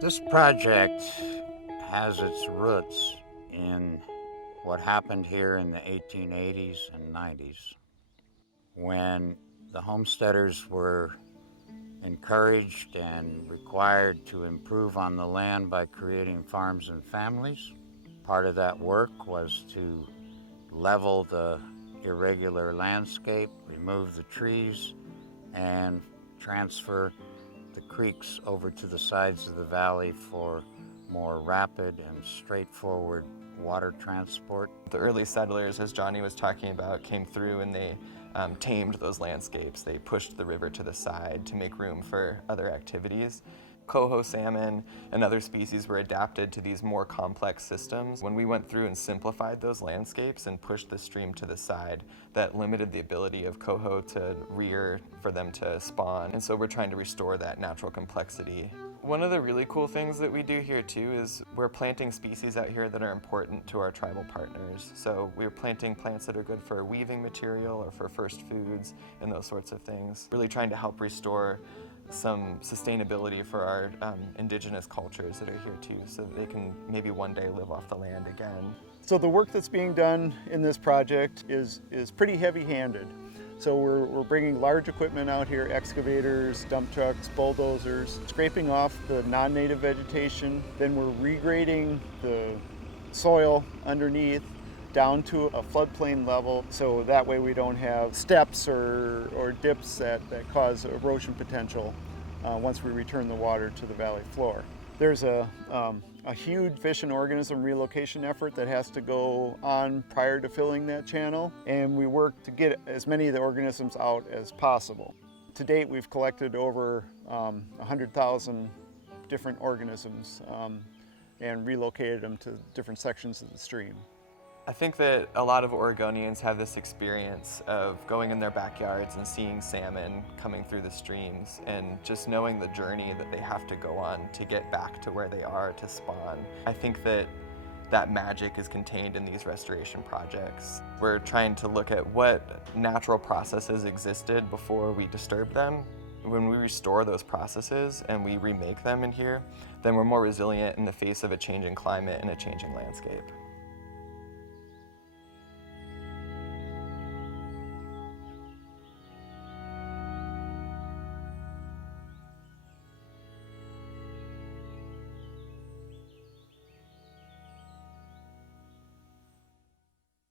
This project has its roots in what happened here in the 1880s and 90s when the homesteaders were encouraged and required to improve on the land by creating farms and families. Part of that work was to level the irregular landscape, remove the trees, and transfer the creeks over to the sides of the valley for more rapid and straightforward water transport. The early settlers, as Johnny was talking about, came through and they tamed those landscapes. They pushed the river to the side to make room for other activities. Coho salmon and other species were adapted to these more complex systems. When we went through and simplified those landscapes and pushed the stream to the side, that limited the ability of coho to rear, for them to spawn. And so we're trying to restore that natural complexity. One of the really cool things that we do here too is we're planting species out here that are important to our tribal partners. So we're planting plants that are good for weaving material or for first foods and those sorts of things. Really trying to help restore some sustainability for our indigenous cultures that are here too, so that they can maybe one day live off the land again. So the work that's being done in this project is pretty heavy-handed. So we're bringing large equipment out here, excavators, dump trucks, bulldozers, scraping off the non-native vegetation. Then we're regrading the soil underneath down to a floodplain level, so that way we don't have steps or dips that cause erosion potential once we return the water to the valley floor. There's a huge fish and organism relocation effort that has to go on prior to filling that channel, and we work to get as many of the organisms out as possible. To date, we've collected over 100,000 different organisms and relocated them to different sections of the stream. I think that a lot of Oregonians have this experience of going in their backyards and seeing salmon coming through the streams and just knowing the journey that they have to go on to get back to where they are to spawn. I think that that magic is contained in these restoration projects. We're trying to look at what natural processes existed before we disturbed them. When we restore those processes and we remake them in here, then we're more resilient in the face of a changing climate and a changing landscape.